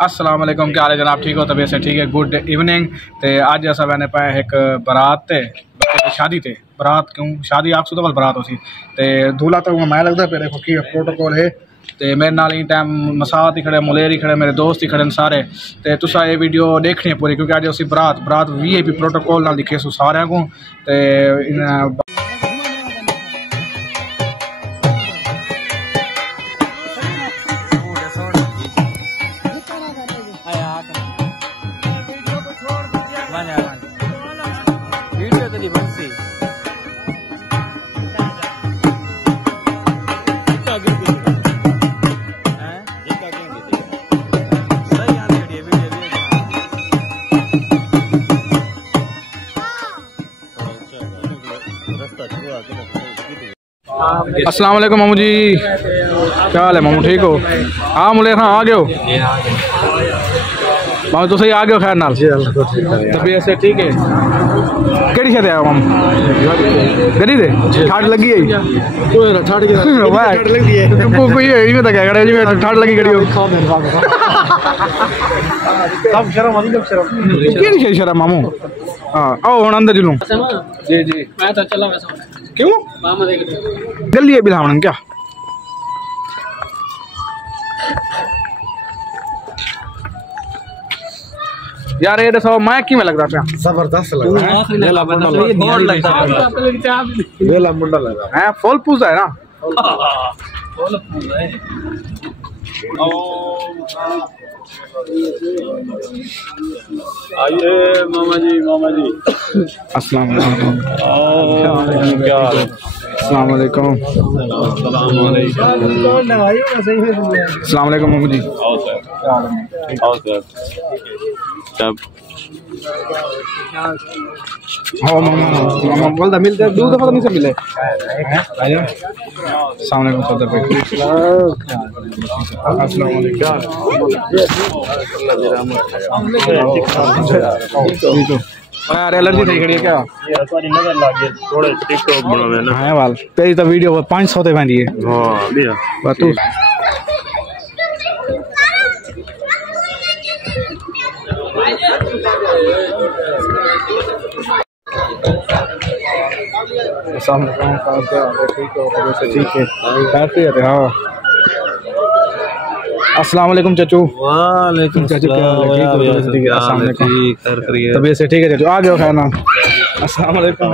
अस्सलाम वालेकुम, क्या हाल है जनाब? ठीक हो? तबीयत से ठीक है? Good evening. तो अज अस मैंने पाया एक बारात ते बच्चे की शादी ते बारात क्यों शादी आप तो बारात उसी ते दूल्हा तो मैं लगता पे देखो कि प्रोटोकॉल है। तो मेरे नाल ही टाइम मसात ही खड़े, मुलेर ही खड़े, मेरे दोस्त ही खड़े सारे। तो तुसा ये वीडियो देखनी है पूरी, क्योंकि अज उसी बारात VIP प्रोटोकॉल नाल दिखे सू सारे को। तो अस्सलाम वालेकुम मामू जी, क्या हाल है मामू? ठीक हो? हाँ मुलेर, हाँ आ गए हो मामू? तो सही आ गए हो खैर नाल? तबीयत से ठीक है? केड़ी शे आया मामू? गड्डी दे ठाड़ लगी है? कोई तो क्या जी ठाड़ लगी गड्डी केड़ी शे शर्म मामू? हाँ आओ हम अंदर चलूँ। जी जी मैं तो चला वैसे। क्यों गली है बिलावन क्या? यार ये दसो मैं कि लग रहा था जबरदस्त लग रहा है, फुल पूजा है ना? फुल पूजा है। आइए मामा जी, मामा जी। अस्सलाम वालेकुम। क्या हाल है? अस्सलाम वालेकुम। अस्सलाम वालेकुम मामू जी। आओ सर, आओ सर। तब हाँ मामा बोलता मिलते दो दफा तो नहीं से मिले। सामने को सदर पे। अस्सलाम वालेकुम। यार एलर्जी थी खड़ी है क्या? सारी नजर लग गई, थोड़े टिकटॉक बनावे ना। हां वाल तेरी तो वीडियो 500 ते वेंदी है। हां बिया बस तू सामने काम क्या ठीक हो? वैसे ठीक है काफी है। हाँ अस्सलाम वालेकुम चाचू। वालेकुम चाचू क्या हाल है? ठीक है अस्सलाम वालेकुम। तबीयत से ठीक है चाचू? आ गए हो खाना? अस्सलाम वालेकुम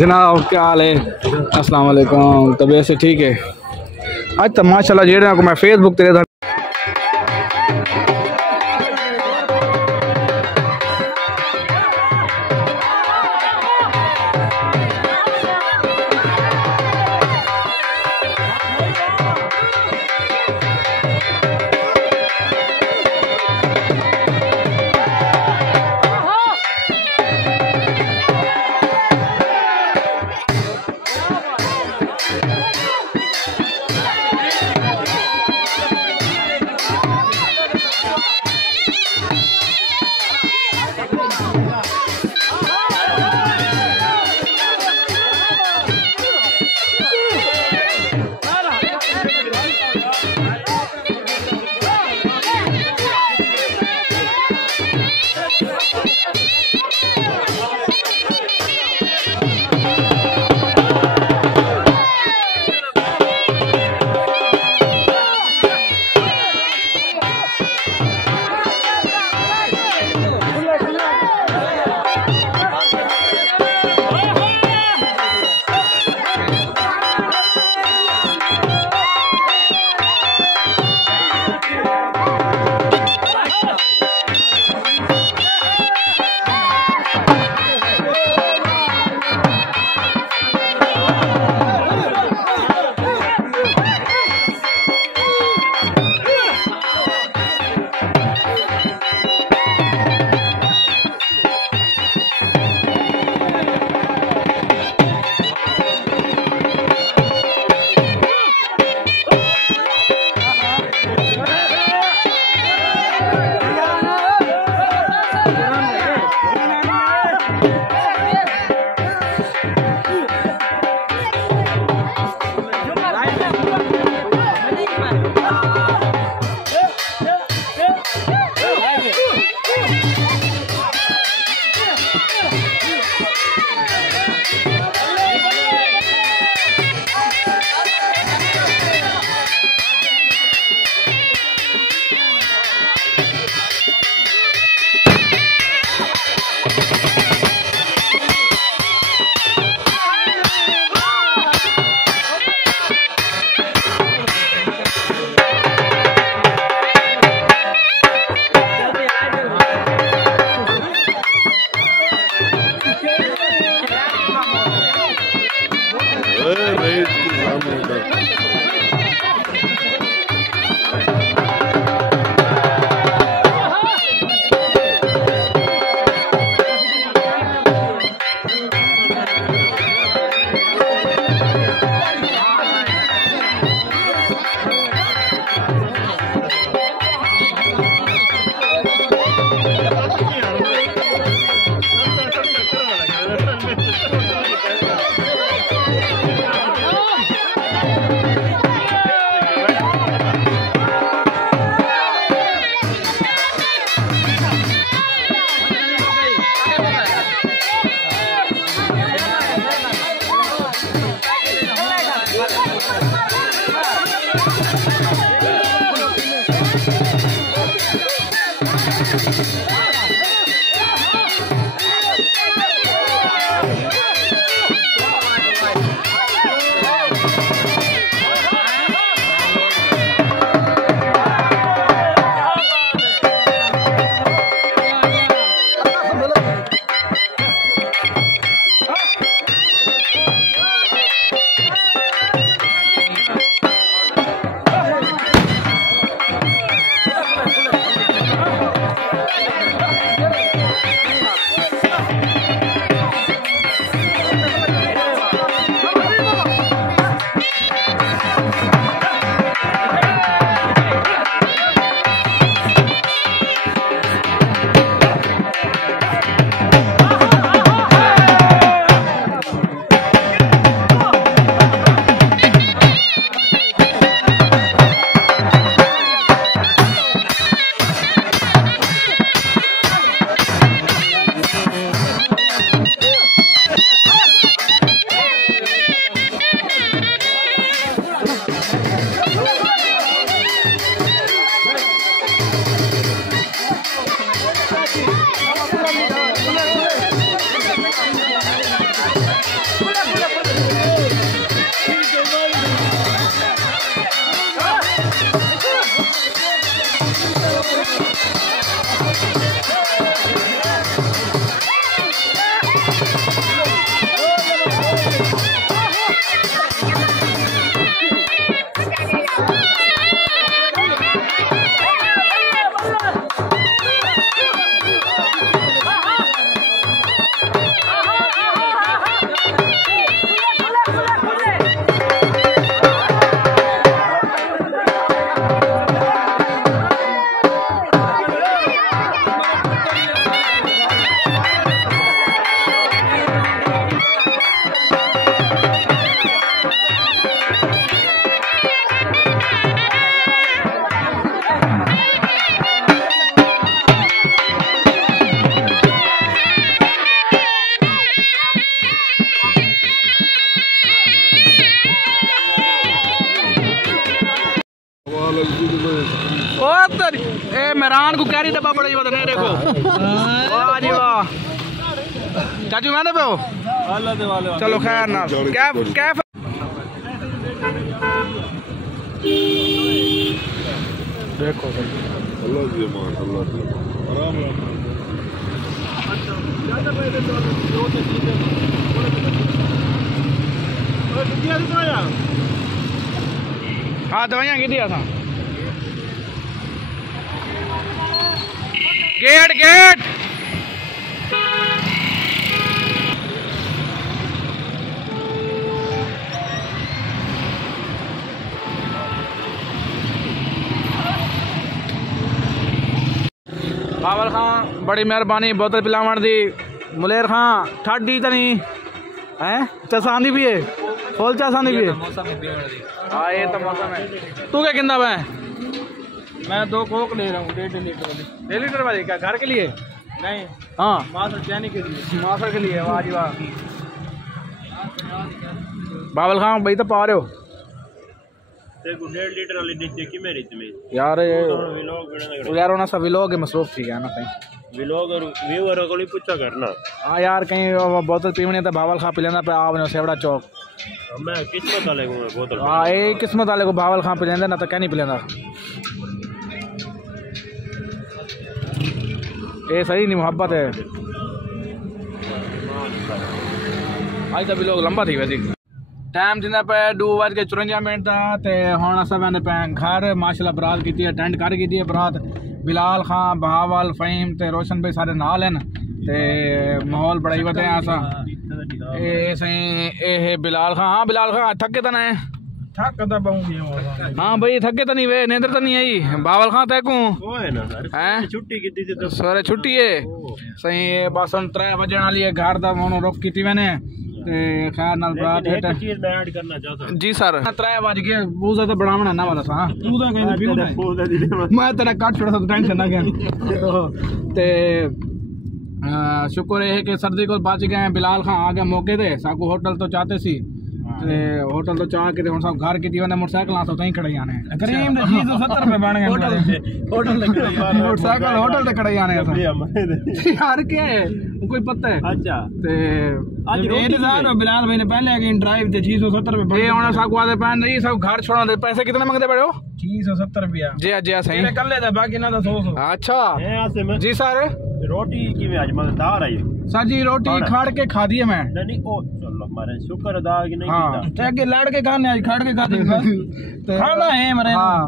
जनाब, क्या हाल है? अस्सलाम वालेकुम। तबीयत से ठीक है? आज तो माशाल्लाह जेड़े को मैं फेसबुक तेरे ओ तेरी ए मेहरान को कैरी डब्बा पड़ा ही नहीं देखो वाह जी वाह चाचू मैंने पे हो चलो खैर ना क्या क्या देखो अल्लाह जी माशाल्लाह आराम हाँ दवाइयाँ की दिया था गेट गेट बाबर खान बड़ी मेहरबानी बोतल पिलावण दी मुलेर खान ठाडी तो नहीं है चसानी भी है फुल चसानी भी है हाँ ये तो मौसम है तू क्या किंदा है मैं 2 कोक ले रहा हूँ 1.5 लीटर वाली 1.5 लीटर वाली क्या घर के लिए नहीं हाँ मासर चैनी के लिए मासर के लिए वाह जी वाह बाबल खान भाई तो पा रहे हो देखो 1.5 लीटर वाली देखी मेरी तुम्हें यार व्लॉग यार उन्हें सब विलोग मसरूफ थी गया ना कहीं व्लॉग और व्यूअर को पूछा करना हाँ यार कहीं बोतल पीवनी तो बावल खा पी लेना पे आप सेवड़ा चौक मैं किस्मत वाले को बोतल हाँ ये किस्मत वाले को बावल खा पी लेंदा ना तो क्या नहीं पी लेंदा ये सही नहीं मोहब्बत है आज तो लोग लंबा थी वैसे टाइम जिंदा पे 2:54 था ते हुण असां वने पे घर माशाल्लाह बरात की अटेंड कर की बरात बिलाल खां बहावल फहीम ते रोशन भाई सारे नाल हैं ते माहौल बड़ा ही वधिया असां ए सही ए बिलाल खां हाँ बिलाल खां थके तो ना है थक तो पाऊंगी हाँ भाई थके तो नहीं वे नींदर तो नहीं आई बावल खां तैकू वो है ना हैं छुट्टी की थी तो सवेरे छुट्टी है सही बस हम 3 बजण वाली है घर दा हुण रुक की मैंने खैर नाल बरात एक चीज मैं ऐड करना चाहता हूं जी सर 3 बज गए पूजा तो बनावना ना वाला सा तू तो कहीं पीऊ ना मैं तेरा काट छोड़ा सा टेंशन ना गया ते शुक्र है कि सर्दी को बच गए बिलाल खां आ गया मौके ते साकू होटल तो चाहते सी ते होटल तो चाह के हुण सब घर की दी मोटरसाइकिल तो तई खड़े जाने करीम दे 270 रुपए बन गए होटल मोटरसाइकिल होटल ते खड़े जाने यार क्या है कोई पता है अच्छा ते आज बिलाल भाई ने पहले आगे ड्राइव थे 670 रुपए ये होना सब वादे पैन नहीं सब घर छोड़ना दे पैसे कितने मंगते पड़े हो 670 रुपया जी जी सही कर लेता बाकी ना तो 100 अच्छा जी सर रोटी की आज मजेदार आई सर जी रोटी खाड़ के खा दी है मैं नहीं ओ चलो हमारे शुक्र अदा कि नहीं हाँ कीता के लड़ के खाने आज खड़ के खाते खाना है मरे हाँ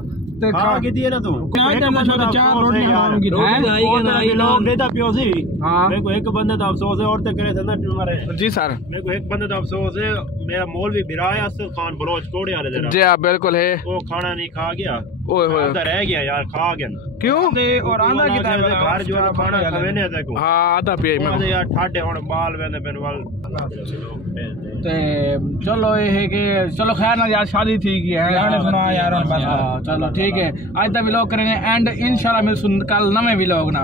ते खा के दिए ना तू आज टाइम में 4 रोटियां मारूंगी लोग देता पियो सी हाँ मेरे को एक बंदे तो अफसोस है और तो करे थे ना तुम्हारे जी सर मेरे को एक बंदे तो अफसोस है मेरा मौलवी बिराया खान बलोच कोड़े वाले जरा जी हाँ बिल्कुल है वो खाना नहीं खा गया ओए होए आधा रह गया यार खा गया क्यों और आंदा की घर जो खाना खावे ने देखो हाँ आधा पिए मैं यार ठाडे हुन बाल वेंदे पेन वाल ते चलो ये है कि चलो खैर ना यार शादी थी की है सुना यार चलो ठीक है आज तक व्लॉग करेंगे एंड इंशाल्लाह मिल कल नवे व्लॉग ना